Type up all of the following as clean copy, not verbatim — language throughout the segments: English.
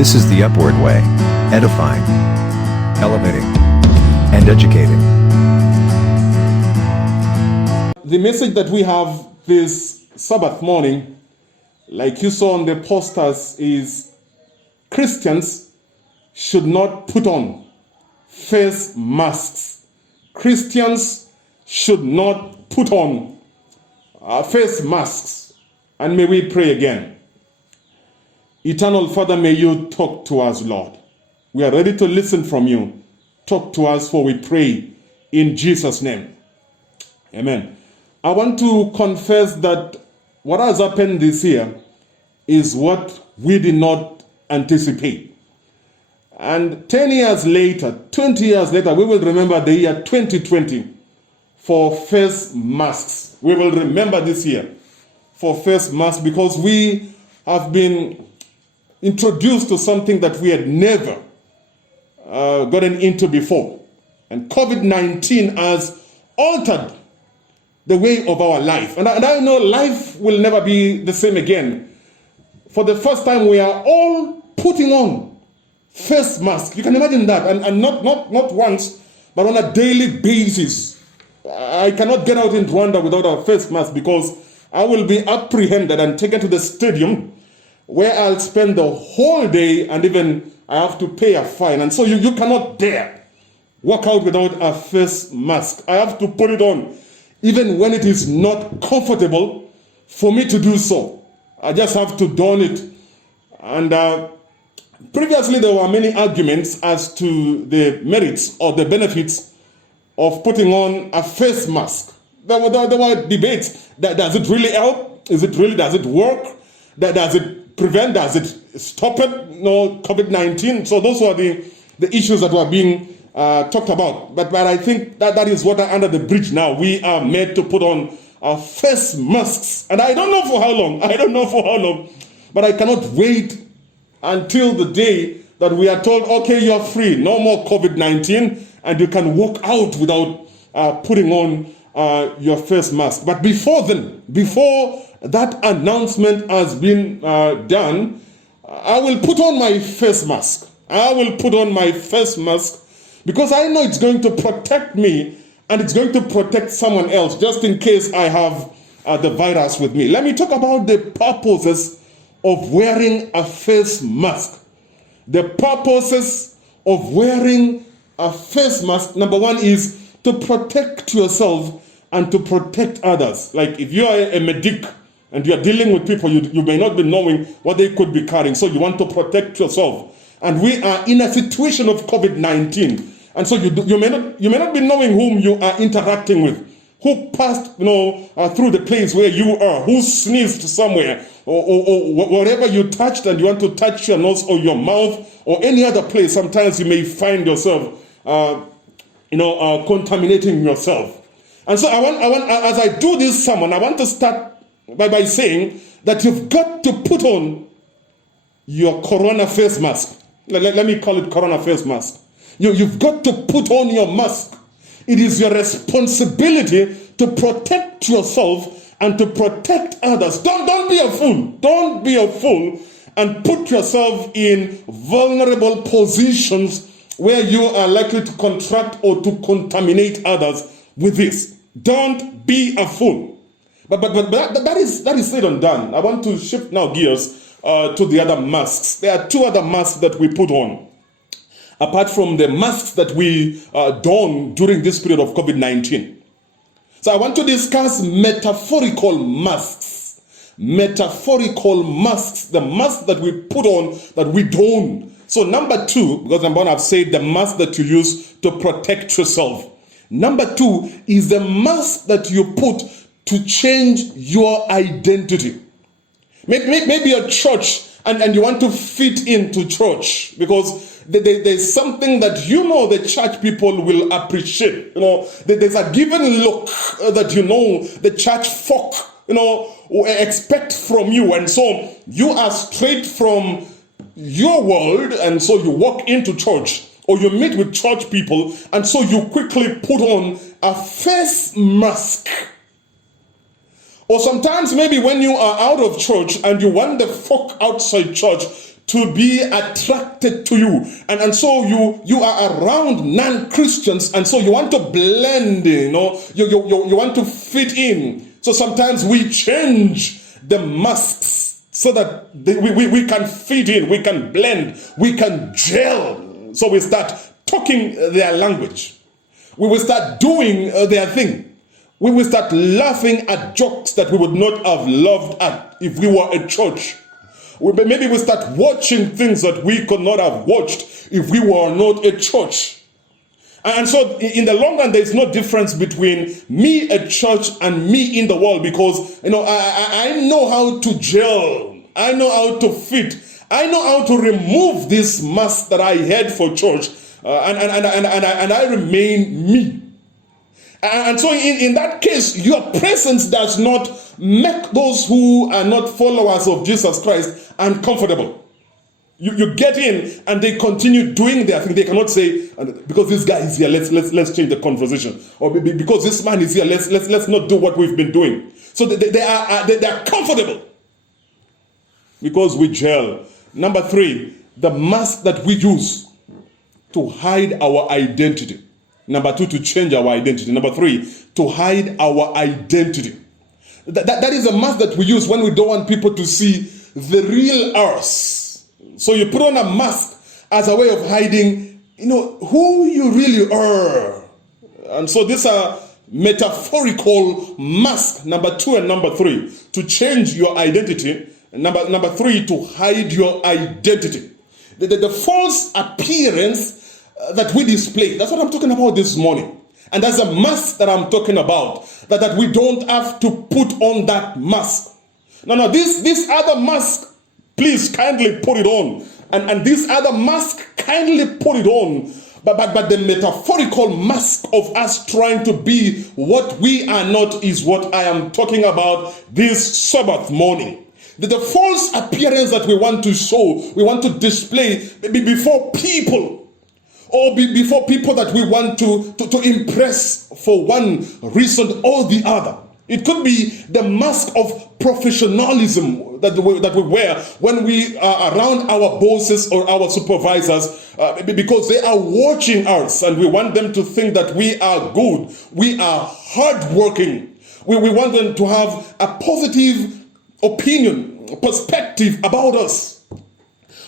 This is the Upward Way, edifying, elevating, and educating. The message that we have this Sabbath morning, like you saw on the posters, is Christians should not put on face masks. Christians should not put on face masks. And may we pray again. Eternal Father, may you talk to us, Lord. We are ready to listen from you. Talk to us, for we pray in Jesus' name. Amen. I want to confess that what has happened this year is what we did not anticipate. And 10 years later, 20 years later, we will remember the year 2020 for face masks. We will remember this year for face masks because we have been introduced to something that we had never gotten into before. And COVID-19 has altered the way of our life. And I know life will never be the same again. For the first time, we are all putting on face masks. You can imagine that. And not once, but on a daily basis. I cannot get out in Rwanda without a face mask because I will be apprehended and taken to the stadium where I'll spend the whole day, and even I have to pay a fine. And so you cannot dare walk out without a face mask. I have to put it on, even when it is not comfortable for me to do so. I just have to don it. And previously there were many arguments as to the merits or the benefits of putting on a face mask. There were debates. Does it really help? Does it work? Does it prevent? Does it stop it? COVID-19. So those were the issues that were being talked about. But I think that is what are under the bridge now. We are made to put on our face masks. And I don't know for how long. But I cannot wait until the day that we are told, okay, you're free. No more COVID-19. And you can walk out without putting on your face mask. But before that announcement has been done, I will put on my face mask. Because I know it's going to protect me and it's going to protect someone else, just in case I have the virus with me. Let me talk about the purposes of wearing a face mask. The purposes of wearing a face mask, number one, is to protect yourself and to protect others. Like if you are a medic and you are dealing with people, you may not be knowing what they could be carrying. So you want to protect yourself. And we are in a situation of COVID-19. And so you may not be knowing whom you are interacting with, who passed through the place where you are, who sneezed somewhere, or whatever you touched and you want to touch your nose or your mouth or any other place. Sometimes you may find yourself contaminating yourself. And so I want, as I do this sermon, I want to start by saying that you've got to put on your corona face mask. Let me call it corona face mask. You've got to put on your mask. It is your responsibility to protect yourself and to protect others. Don't be a fool. Don't be a fool and put yourself in vulnerable positions where you are likely to contract or to contaminate others with this. Don't be a fool. But that is said and done. I want to shift now gears to the other masks. There are two other masks that we put on, apart from the masks that we don during this period of COVID-19. So I want to discuss metaphorical masks. Metaphorical masks, the masks that we put on, that we don. So number two, because number one I've said the mask that you use to protect yourself. Number two is the mask that you put to change your identity. Maybe a church and you want to fit into church because there's something that the church people will appreciate. There's a given look that the church folk expect from you, and so you are straight from your world, and so you walk into church or you meet with church people, and so you quickly put on a face mask. Or sometimes maybe when you are out of church and you want the folk outside church to be attracted to you. And so you are around non-Christians, and so you want to blend in, you want to fit in. So sometimes we change the masks so that we can fit in, we can blend, we can gel. So we start talking their language. We will start doing their thing. We will start laughing at jokes that we would not have laughed at if we were a church. Maybe we start watching things that we could not have watched if we were not a church. And so in the long run, there's no difference between me, a church, and me in the world, because I know how to gel. I know how to fit. I know how to remove this mask that I had for church, and I remain me. And so in that case, your presence does not make those who are not followers of Jesus Christ uncomfortable. You get in and they continue doing their thing. They cannot say, because this guy is here, let's change the conversation. Or because this man is here, let's not do what we've been doing. So they are comfortable because we gel. Number 3, the mask that we use to hide our identity. Number 2, to change our identity. Number 3, to hide our identity. That is a mask that we use when we don't want people to see the real us. So you put on a mask as a way of hiding, who you really are. And so these are metaphorical mask, number 2 and number 3, to change your identity. Number 3, to hide your identity. The false appearance that we display. That's what I'm talking about this morning. And that's a mask that I'm talking about. That we don't have to put on that mask. No, this other mask, please kindly put it on. And this other mask, kindly put it on. But the metaphorical mask of us trying to be what we are not is what I am talking about this Sabbath morning. The false appearance that we want to show, we want to display before people, or before people that we want to impress for one reason or the other. It could be the mask of professionalism that we wear when we are around our bosses or our supervisors, because they are watching us and we want them to think that we are good, we are hardworking. We want them to have a positive opinion, perspective about us.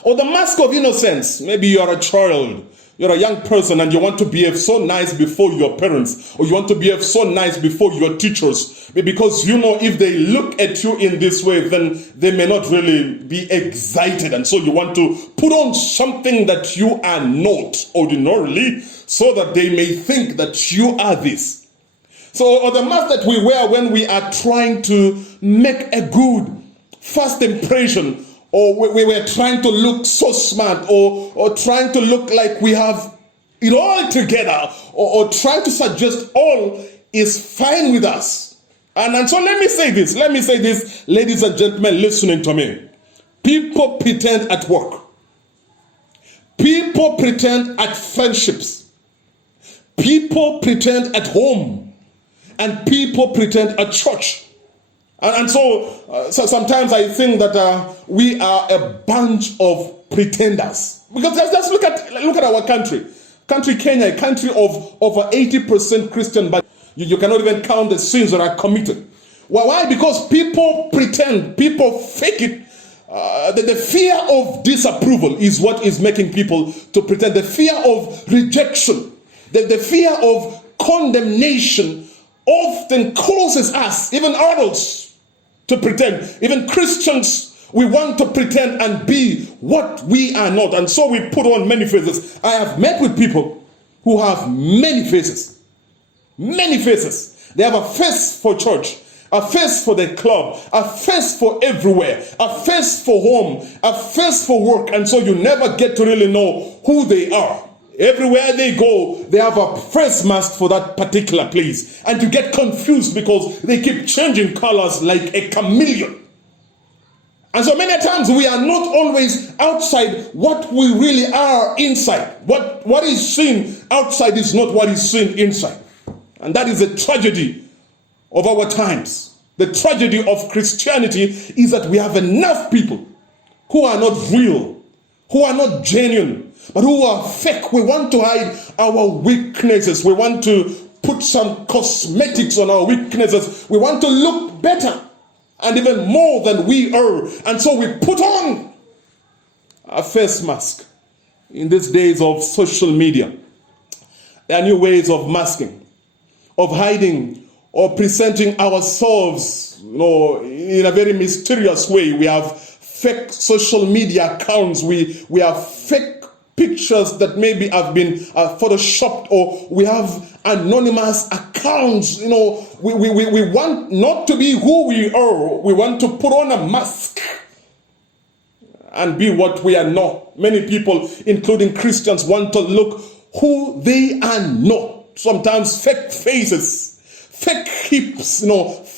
Or the mask of innocence. Maybe you are a child, you're a young person, and you want to behave so nice before your parents, or you want to behave so nice before your teachers, because if they look at you in this way, then they may not really be excited, and so you want to put on something that you are not ordinarily, so that they may think that you are this. So, or the mask that we wear when we are trying to make a good first impression, or we were trying to look so smart, or trying to look like we have it all together, or trying to suggest all is fine with us. And so let me say this, ladies and gentlemen listening to me. People pretend at work. People pretend at friendships. People pretend at home. And people pretend at church. And so sometimes I think that we are a bunch of pretenders. Because let's look at our country. Country Kenya, a country of over 80% Christian, but you cannot even count the sins that are committed. Why? Because people pretend, people fake it. The fear of disapproval is what is making people to pretend. The fear of rejection, the fear of condemnation often causes us, even adults, to pretend. Even Christians, we want to pretend and be what we are not. And so we put on many faces. I have met with people who have many faces. Many faces. They have a face for church, a face for the club, a face for everywhere, a face for home, a face for work. And so you never get to really know who they are. Everywhere they go, they have a face mask for that particular place. And you get confused because they keep changing colors like a chameleon. And so many times we are not always outside what we really are inside. What is seen outside is not what is seen inside. And that is a tragedy of our times. The tragedy of Christianity is that we have enough people who are not real, who are not genuine, but who are fake. We want to hide our weaknesses. We want to put some cosmetics on our weaknesses. We want to look better and even more than we are. And so we put on a face mask. In these days of social media, there are new ways of masking, of hiding or presenting ourselves, in a very mysterious way. We have fake social media accounts. We have fake pictures that maybe have been photoshopped, or we have anonymous accounts. We want not to be who we are. We want to put on a mask and be what we are not. Many people, including Christians, want to look who they are not. Sometimes fake faces, fake hips,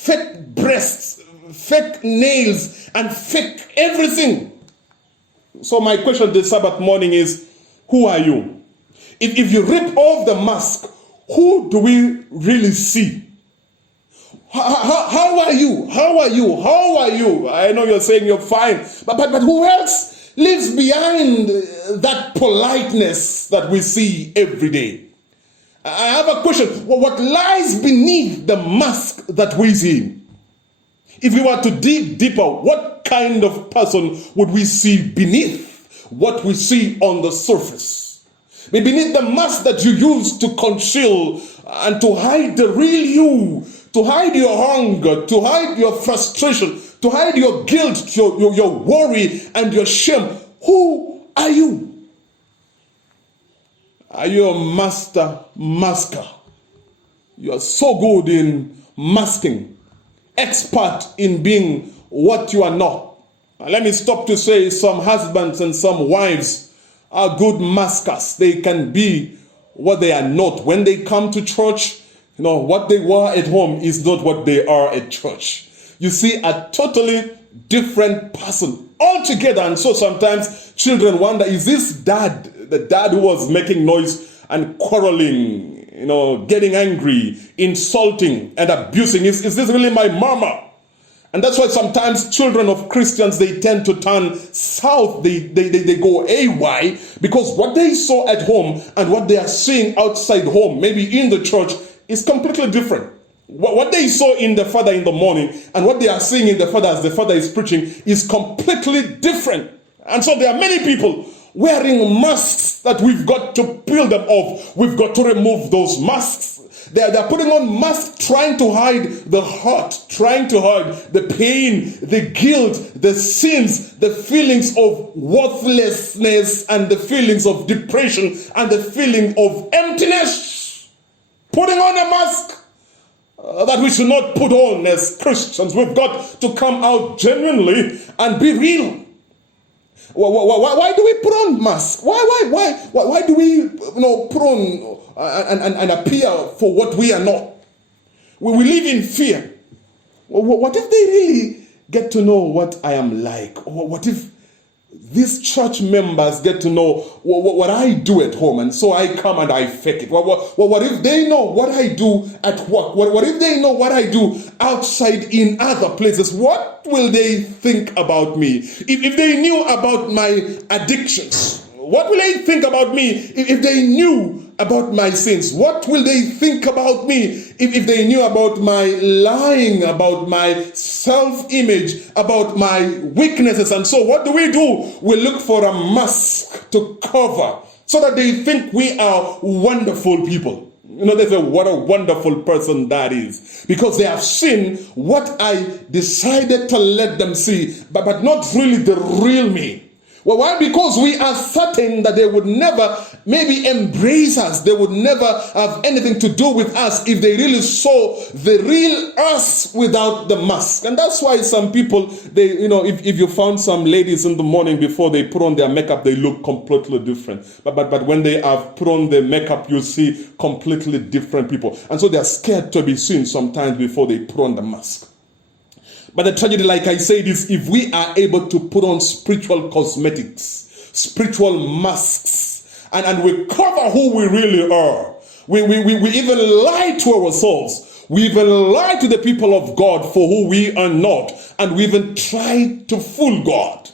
fake breasts, fake nails, and fake everything. So my question this Sabbath morning is, who are you? If you rip off the mask, who do we really see? How are you? How are you? How are you? I know you're saying you're fine, but who else lives behind that politeness that we see every day? I have a question. What lies beneath the mask that we see? If we were to dig deeper, what kind of person would we see beneath what we see on the surface? Beneath the mask that you use to conceal and to hide the real you, to hide your hunger, to hide your frustration, to hide your guilt, your worry, and your shame. Who are you? Are you a master masker? You are so good in masking, expert in being what you are not. Now, let me stop to say some husbands and some wives are good maskers. They can be what they are not. When they come to church, what they were at home is not what they are at church. You see a totally different person altogether. And so sometimes children wonder, is this dad, the dad who was making noise and quarreling, getting angry, insulting and abusing, is this really my mama? And that's why sometimes children of Christians, they tend to turn south. They go AY, because what they saw at home and what they are seeing outside home, maybe in the church, is completely different. What they saw in the father in the morning and what they are seeing in the father as the father is preaching is completely different. And so there are many people wearing masks that we've got to peel them off. We've got to remove those masks. They're putting on masks, trying to hide the hurt, trying to hide the pain, the guilt, the sins, the feelings of worthlessness, and the feelings of depression, and the feeling of emptiness. Putting on a mask that we should not put on as Christians. We've got to come out genuinely and be real. Why do we put on masks? Why do we put on and appear for what we are not? We live in fear. What if they really get to know what I am like? Or what if these church members get to know what I do at home, and so I come and I fake it? What if they know what I do at work? What if they know what I do outside in other places? What will they think about me? If they knew about my addictions, what will they think about me? If they knew about my sins, what will they think about me? If they knew about my lying, about my self-image, about my weaknesses. And so what do? We look for a mask to cover so that they think we are wonderful people. They say, what a wonderful person that is. Because they have seen what I decided to let them see, but not really the real me. Well, why? Because we are certain that they would never maybe embrace us. They would never have anything to do with us if they really saw the real us without the mask. And that's why some people, if you found some ladies in the morning before they put on their makeup, they look completely different. But when they have put on the makeup, you see completely different people. And so they're scared to be seen sometimes before they put on the mask. But the tragedy, like I said, is if we are able to put on spiritual cosmetics, spiritual masks, and we cover who we really are. We even lie to ourselves. We even lie to the people of God for who we are not. And we even try to fool God.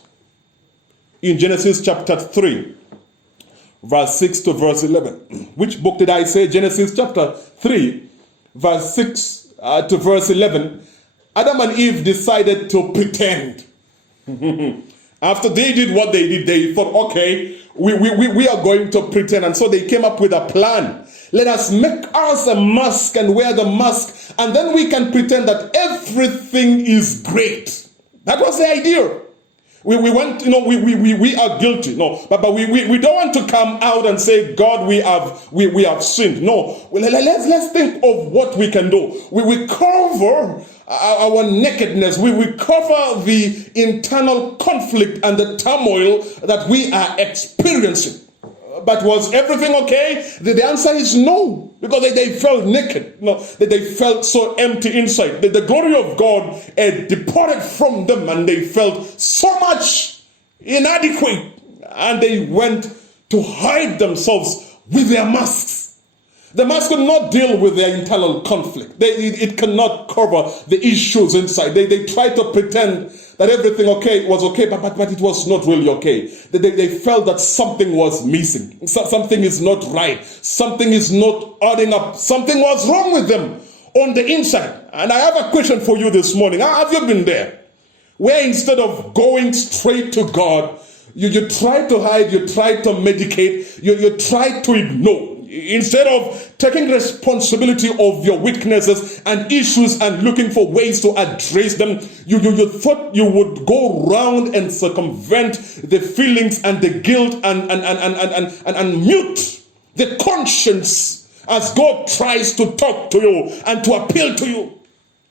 in Genesis chapter 3, verse 6 to verse 11. Which book did I say? Genesis chapter 3, verse 6 to verse 11. Adam and Eve decided to pretend. After they did what they did, they thought, okay, we are going to pretend. And so they came up with a plan. Let us make us a mask and wear the mask, and then we can pretend that everything is great. That was the idea. We went, we are guilty. No, but we don't want to come out and say, God, we have sinned. No, let's think of what we can do. We cover our nakedness. We cover the internal conflict and the turmoil that we are experiencing. But was everything okay? The answer is no, because they felt naked. No, they felt so empty inside. The glory of God departed from them, and they felt so much inadequate, and they went to hide themselves with their masks. The mask could not deal with their internal conflict. It cannot cover the issues inside. They tried to pretend that everything was okay, but it was not really okay. They felt that something was missing. Something is not right. Something is not adding up. Something was wrong with them on the inside. And I have a question for you this morning. Have you been there? Where instead of going straight to God, you try to hide, you try to medicate, you try to ignore. Instead of taking responsibility of your weaknesses and issues and looking for ways to address them, you thought you would go around and circumvent the feelings and the guilt and mute the conscience as God tries to talk to you and to appeal to you.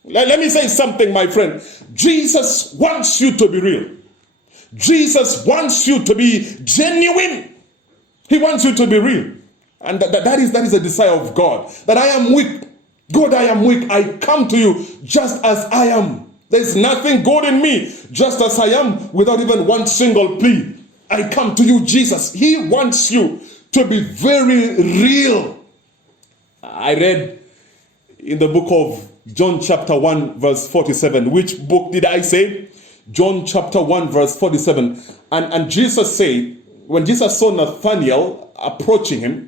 Let me say something, my friend. Jesus wants you to be real. Jesus wants you to be genuine. He wants you to be real. And that is a desire of God. That I am weak. God, I am weak. I come to you just as I am. There's nothing good in me, just as I am, without even one single plea. I come to you, Jesus. He wants you to be very real. I read in the book of John chapter 1 verse 47. Which book did I say? John chapter 1 verse 47. And Jesus said, when Jesus saw Nathanael approaching him,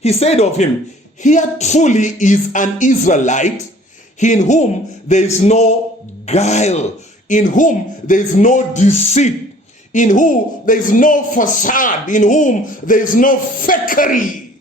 he said of him, here truly is an Israelite, in whom there is no guile, in whom there is no deceit, in whom there is no facade, in whom there is no fakery.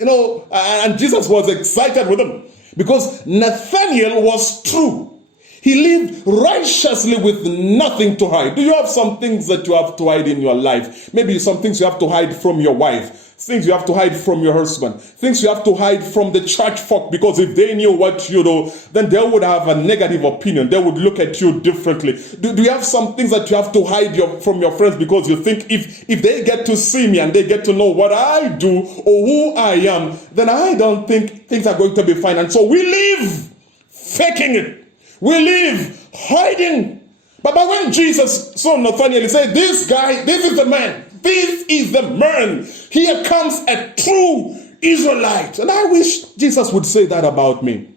And Jesus was excited with him because Nathanael was true. He lived righteously with nothing to hide. Do you have some things that you have to hide in your life? Maybe some things you have to hide from your wife. Things you have to hide from your husband. Things you have to hide from the church folk, because if they knew what you do, then they would have a negative opinion. They would look at you differently. Do you have some things that you have to hide from your friends, because you think if they get to see me and they get to know what I do or who I am, then I don't think things are going to be fine. And so we live faking it. We live hiding. But when Jesus saw Nathanael, he said, this guy, this is the man. This is the man. Here comes a true Israelite. And I wish Jesus would say that about me.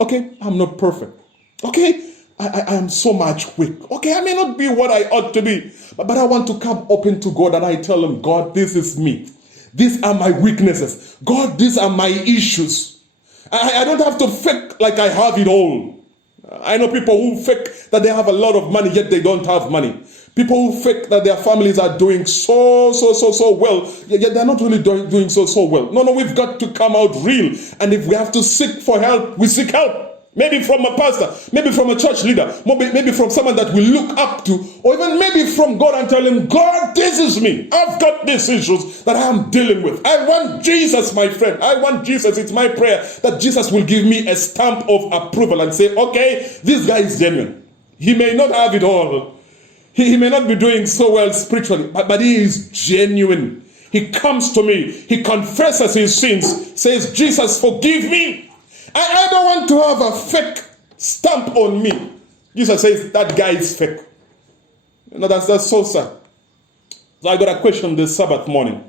Okay, I'm not perfect. Okay, I am so much weak. Okay, I may not be what I ought to be. But I want to come open to God and I tell him, God, this is me. These are my weaknesses. God, these are my issues. I don't have to fake like I have it all. I know people who fake that they have a lot of money, yet they don't have money. People who fake that their families are doing so well, yet they're not really doing so well. No, we've got to come out real. And if we have to seek for help, we seek help. Maybe from a pastor, maybe from a church leader, maybe from someone that we look up to, or even maybe from God, and tell him, God, this is me. I've got these issues that I am dealing with. I want Jesus, my friend. I want Jesus. It's my prayer that Jesus will give me a stamp of approval and say, okay, this guy is genuine. He may not have it all. He may not be doing so well spiritually, but he is genuine. He comes to me. He confesses his sins, says, Jesus, forgive me. I don't want to have a fake stamp on me. Jesus says that guy is fake. That's so sad. So I got a question this Sabbath morning.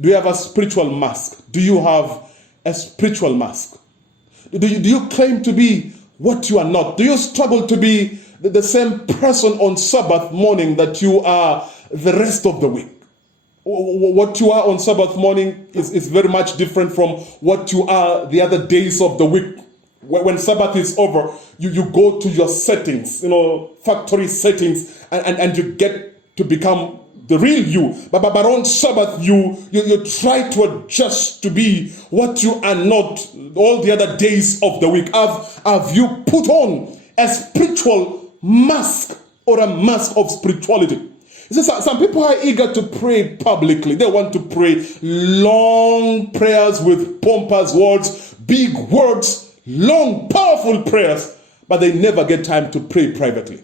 Do you have a spiritual mask? Do you have a spiritual mask? Do you claim to be what you are not? Do you struggle to be the same person on Sabbath morning that you are the rest of the week. What you are on Sabbath morning is very much different from what you are the other days of the week. When Sabbath is over, you go to your settings, factory settings, and you get to become the real you. But on Sabbath, you try to adjust to be what you are not all the other days of the week. Have you put on a spiritual mask or a mask of spirituality? You see, some people are eager to pray publicly. They want to pray long prayers with pompous words, big words, long, powerful prayers, but they never get time to pray privately.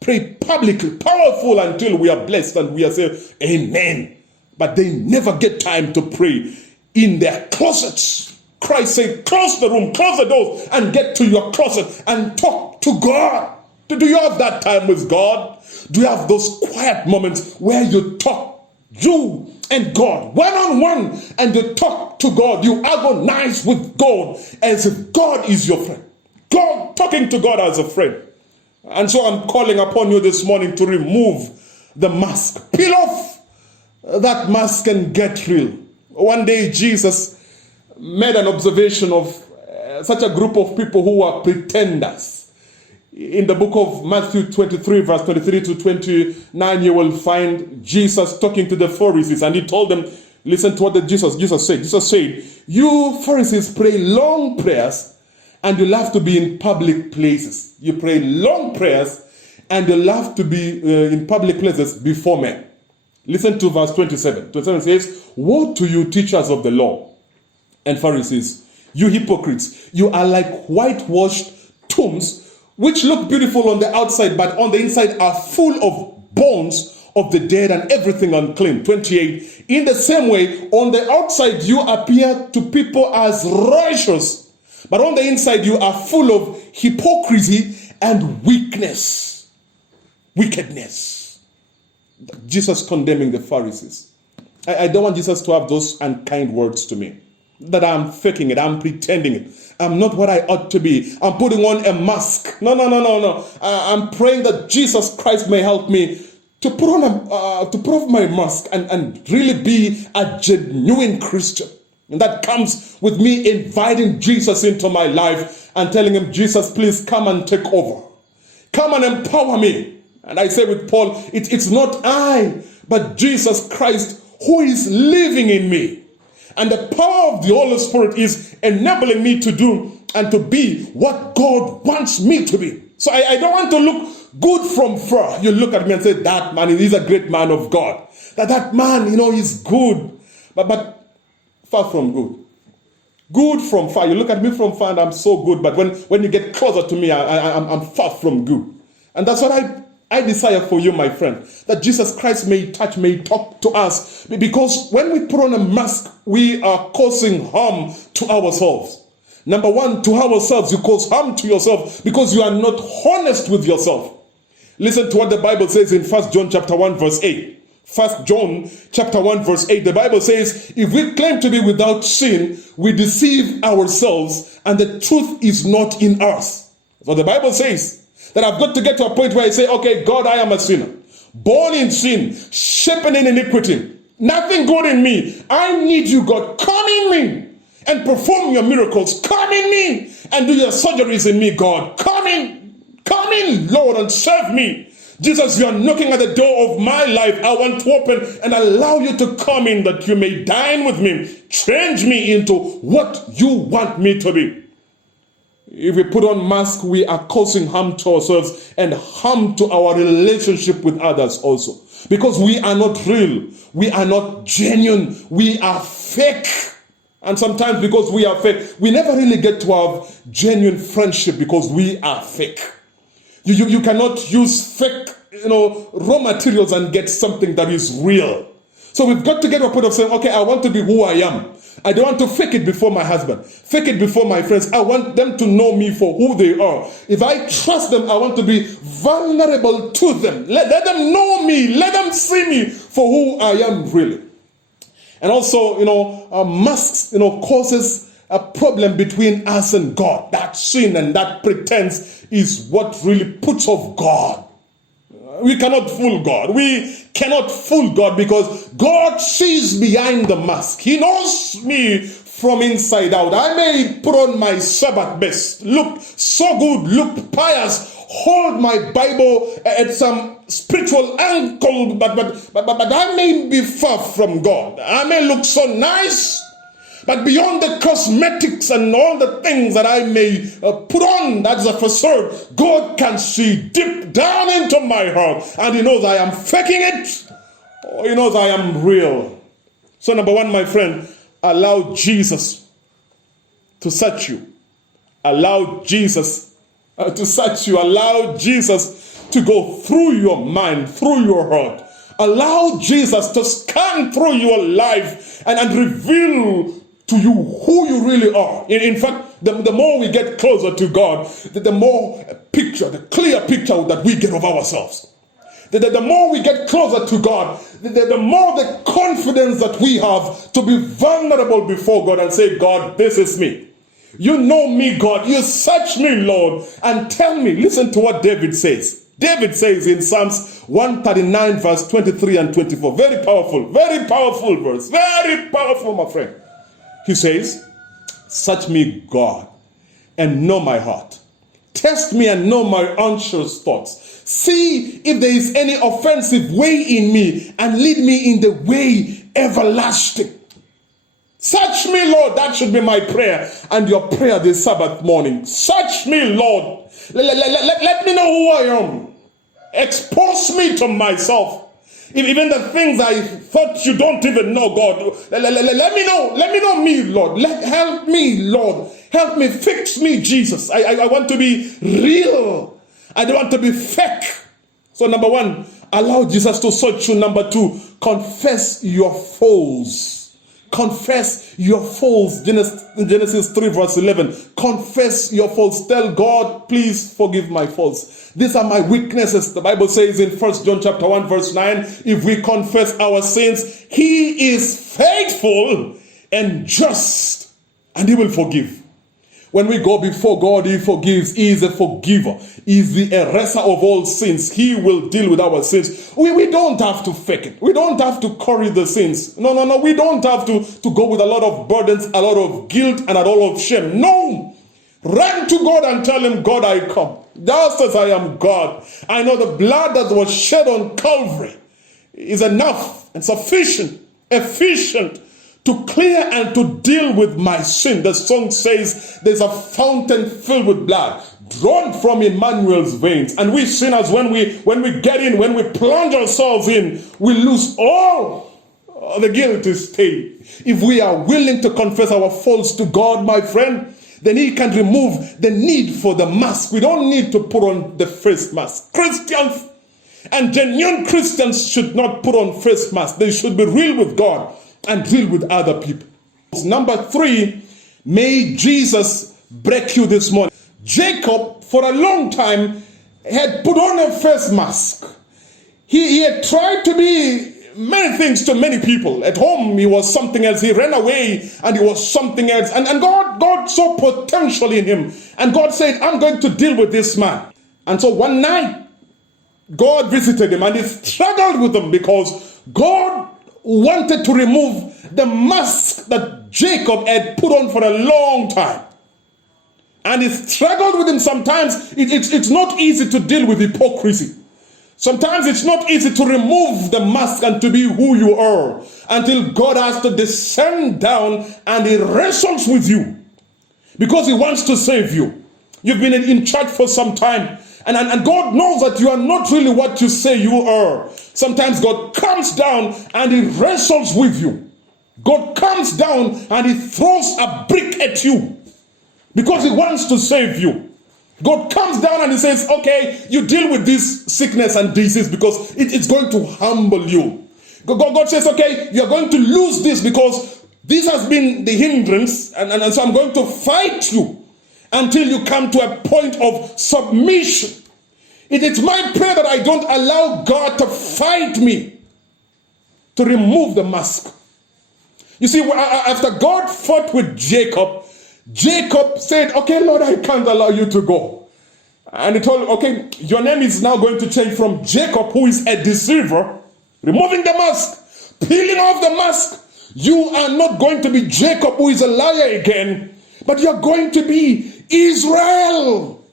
Pray publicly, powerful until we are blessed and we are saying amen. But they never get time to pray in their closets. Christ said, close the room, close the doors, and get to your closet and talk to God. Do you have that time with God? Do you have those quiet moments where you talk, you and God, one-on-one, and you talk to God? You agonize with God as if God is your friend. God talking to God as a friend. And so I'm calling upon you this morning to remove the mask. Peel off that mask and get real. One day Jesus made an observation of such a group of people who were pretenders. In the book of Matthew 23, verse 23 to 29, you will find Jesus talking to the Pharisees, and he told them, listen to what Jesus said. Jesus said, you Pharisees pray long prayers, and you love to be in public places. You pray long prayers, and you love to be in public places before men. Listen to verse 27. 27 says, woe to you, teachers of the law and Pharisees, you hypocrites! You are like whitewashed tombs, which look beautiful on the outside, but on the inside are full of bones of the dead and everything unclean. 28. In the same way, on the outside you appear to people as righteous, but on the inside you are full of hypocrisy and wickedness. Jesus condemning the Pharisees. I don't want Jesus to have those unkind words to me, that I'm faking it, I'm pretending it, I'm not what I ought to be, I'm putting on a mask. No. I'm praying that Jesus Christ may help me to put on my mask and really be a genuine Christian. And that comes with me inviting Jesus into my life and telling him, Jesus, please come and take over. Come and empower me. And I say with Paul, it's not I, but Jesus Christ who is living in me. And the power of the Holy Spirit is enabling me to do and to be what God wants me to be. So I don't want to look good from far. You look at me and say, that man, he's a great man of God. That man, he's good. But far from good. Good from far. You look at me from far and I'm so good. But when you get closer to me, I'm far from good. And that's what I desire for you, my friend, that Jesus Christ may talk to us. Because when we put on a mask, we are causing harm to ourselves. Number one, to ourselves, you cause harm to yourself because you are not honest with yourself. Listen to what the Bible says in 1 John chapter 1, verse 8. 1 John chapter 1, verse 8. The Bible says, if we claim to be without sin, we deceive ourselves and the truth is not in us. So the Bible says, that I've got to get to a point where I say, okay, God, I am a sinner. Born in sin, shaping in iniquity. Nothing good in me. I need you, God. Come in me and perform your miracles. Come in me and do your surgeries in me, God. Come in, Lord, and serve me. Jesus, you are knocking at the door of my life. I want to open and allow you to come in that you may dine with me. Change me into what you want me to be. If we put on mask, we are causing harm to ourselves and harm to our relationship with others also. Because we are not real. We are not genuine. We are fake. And sometimes because we are fake, we never really get to have genuine friendship because we are fake. You cannot use fake, raw materials and get something that is real. So we've got to get to a point of saying, okay, I want to be who I am. I don't want to fake it before my husband, fake it before my friends. I want them to know me for who they are. If I trust them, I want to be vulnerable to them. Let them know me. Let them see me for who I am really. And also, masks, causes a problem between us and God. That sin and that pretense is what really puts off God. We cannot fool God. We cannot fool God because God sees behind the mask. He knows me from inside out. I may put on my Sabbath best, look so good, look pious, hold my Bible at some spiritual ankle, but I may be far from God. I may look so nice, but beyond the cosmetics and all the things that I may put on as a facade, God can see deep down into my heart, and He knows I am faking it, or He knows I am real. So number one, my friend, allow Jesus to search you. Allow Jesus to search you. Allow Jesus to go through your mind, through your heart. Allow Jesus to scan through your life and reveal to you who you really are. In fact, the more we get closer to God, the more picture, the clear picture that we get of ourselves. The more we get closer to God, the more the confidence that we have to be vulnerable before God and say, God, this is me. You know me, God. You search me, Lord, and tell me. Listen to what David says. David says in Psalms 139, verse 23 and 24. Very powerful verse. Very powerful, my friend. He says, search me, God, and know my heart. Test me and know my anxious thoughts. See if there is any offensive way in me, and lead me in the way everlasting. Search me, Lord. That should be my prayer and your prayer this Sabbath morning. Search me, Lord. Let me know who I am. Expose me to myself. Even the things I thought you don't even know, God. Let me know. Let me know me, Lord. Help me, Lord. Help me. Fix me, Jesus. I want to be real. I don't want to be fake. So number one, allow Jesus to search you. Number two, confess your faults. Confess your faults. Genesis 3 verse 11. Confess your faults. Tell God, please forgive my faults. These are my weaknesses. The Bible says in 1 John chapter 1 verse 9, if we confess our sins, He is faithful and just, and He will forgive. When we go before God, He forgives. He is a forgiver. He is the eraser of all sins. He will deal with our sins. We don't have to fake it. We don't have to curry the sins. No. We don't have to go with a lot of burdens, a lot of guilt, and a lot of shame. No. Run to God and tell Him, God, I come. Just as I am, God. I know the blood that was shed on Calvary is enough and sufficient, efficient, to clear and to deal with my sin. The song says there's a fountain filled with blood drawn from Emmanuel's veins. And we sinners, when we get in, when we plunge ourselves in, we lose all the guilty stain. If we are willing to confess our faults to God, my friend, then He can remove the need for the mask. We don't need to put on the face mask. Christians and genuine Christians should not put on face masks. They should be real with God and real with other people. Number three, may Jesus break you this morning. Jacob, for a long time, had put on a face mask. He had tried to be many things to many people. At home, he was something else. He ran away and he was something else. And God saw potential in him. And God said, I'm going to deal with this man. And so one night, God visited him and he struggled with him because God wanted to remove the mask that Jacob had put on for a long time. And he struggled with him. Sometimes it's not easy to deal with hypocrisy. Sometimes it's not easy to remove the mask and to be who you are until God has to descend down and He wrestles with you because He wants to save you. You've been in church for some time and God knows that you are not really what you say you are. Sometimes God comes down and He wrestles with you. God comes down and He throws a brick at you because He wants to save you. God comes down and He says, okay, you deal with this sickness and disease because it's going to humble you. God says, okay, you're going to lose this because this has been the hindrance and so I'm going to fight you until you come to a point of submission. It's my prayer that I don't allow God to fight me, to remove the mask. You see, after God fought with Jacob, Jacob said, okay, Lord, I can't allow you to go. And he told, okay, your name is now going to change from Jacob, who is a deceiver, removing the mask, peeling off the mask. You are not going to be Jacob, who is a liar again, but you're going to be Israel.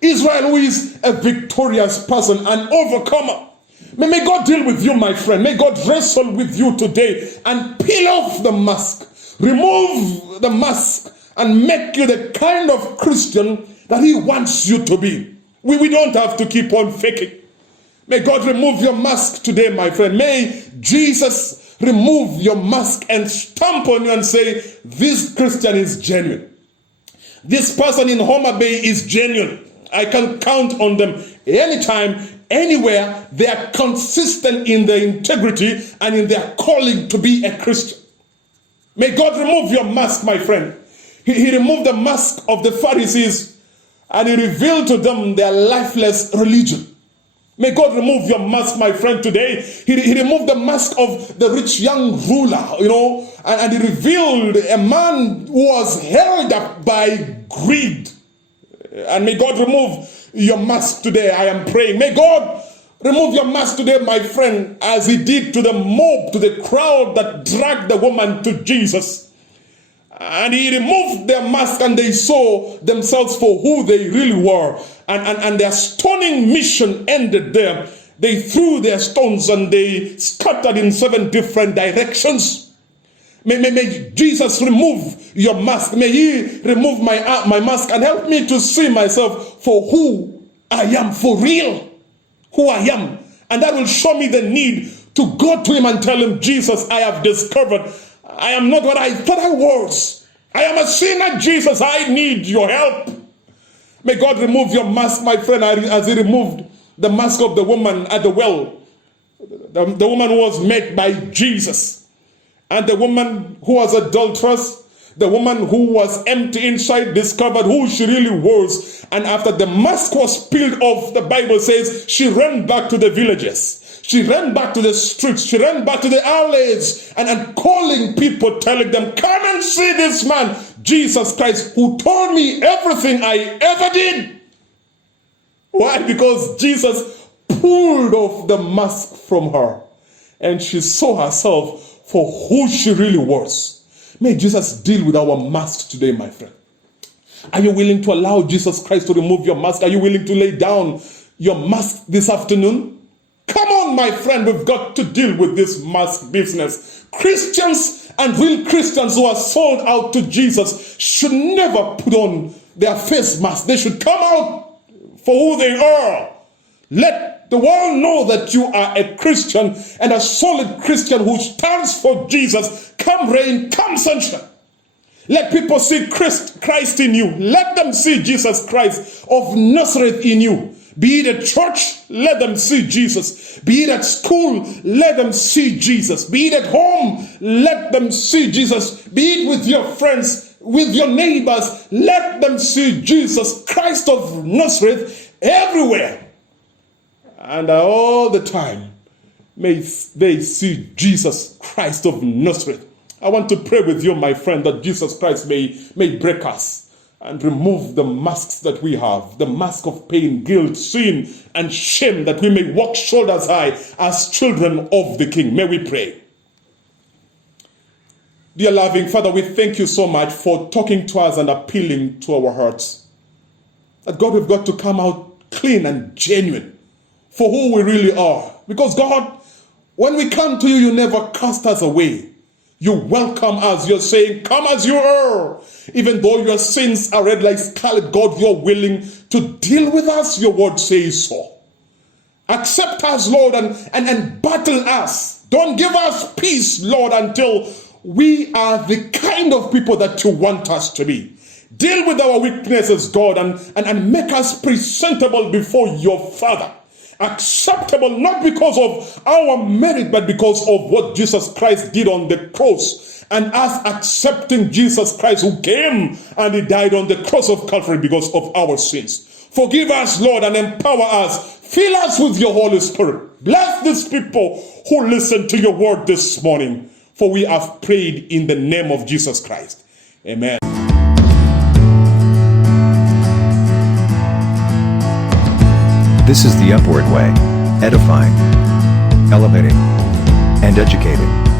Israel, who is a victorious person, an overcomer. May God deal with you, my friend. May God wrestle with you today and peel off the mask. Remove the mask and make you the kind of Christian that he wants you to be. We don't have to keep on faking. May God remove your mask today, my friend. May Jesus remove your mask and stamp on you and say, this Christian is genuine. This person in Homer Bay is genuine. I can count on them anytime, anywhere. They are consistent in their integrity and in their calling to be a Christian. May God remove your mask, my friend. He removed the mask of the Pharisees and he revealed to them their lifeless religion. May God remove your mask, my friend, today. He removed the mask of the rich young ruler, and he revealed a man who was held up by greed. And may God remove your mask today. I am praying. May God remove your mask today, my friend, as he did to the mob, to the crowd that dragged the woman to Jesus. And he removed their mask and they saw themselves for who they really were. And their stoning mission ended there. They threw their stones and they scattered in 7 different directions. May Jesus remove your mask. May he remove my mask and help me to see myself for who I am, for real, who I am. And that will show me the need to go to him and tell him, Jesus, I have discovered I am not what I thought I was. I am a sinner, Jesus. I need your help. May God remove your mask, my friend, as he removed the mask of the woman at the well. The woman who was met by Jesus. And the woman who was adulterous, the woman who was empty inside, discovered who she really was. And after the mask was peeled off, the Bible says she ran back to the villages. She ran back to the streets. She ran back to the alleys and calling people, telling them, come and see this man, Jesus Christ, who told me everything I ever did. Why? Because Jesus pulled off the mask from her and she saw herself for who she really was. May Jesus deal with our masks today, my friend. Are you willing to allow Jesus Christ to remove your mask? Are you willing to lay down your mask this afternoon? Come on, my friend, we've got to deal with this mask business. Christians and real Christians who are sold out to Jesus should never put on their face mask. They should come out for who they are. Let the world know that you are a Christian and a solid Christian who stands for Jesus. Come rain, come sunshine. Let people see Christ in you. Let them see Jesus Christ of Nazareth in you. Be it at church, let them see Jesus. Be it at school, let them see Jesus. Be it at home, let them see Jesus. Be it with your friends, with your neighbors, let them see Jesus Christ of Nazareth everywhere. And all the time, may they see Jesus Christ of Nazareth. I want to pray with you, my friend, that Jesus Christ may break us and remove the masks that we have, the mask of pain, guilt, sin, and shame, that we may walk shoulders high as children of the King. May we pray. Dear loving Father, we thank you so much for talking to us and appealing to our hearts. That God, we've got to come out clean and genuine for who we really are. Because God, when we come to you, you never cast us away. You welcome us. You're saying, come as you are. Even though your sins are red like scarlet, God, you're willing to deal with us. Your word says so. Accept us, Lord, and battle us. Don't give us peace, Lord, until we are the kind of people that you want us to be. Deal with our weaknesses, God, and make us presentable before your Father. Acceptable not because of our merit, but because of what Jesus Christ did on the cross, and us accepting Jesus Christ who came and he died on the cross of Calvary because of our sins. Forgive us, Lord, and empower us. Fill us with your Holy Spirit. Bless these people who listen to your word this morning, for we have prayed in the name of Jesus Christ. Amen. This is the upward way, edifying, elevating, and educating.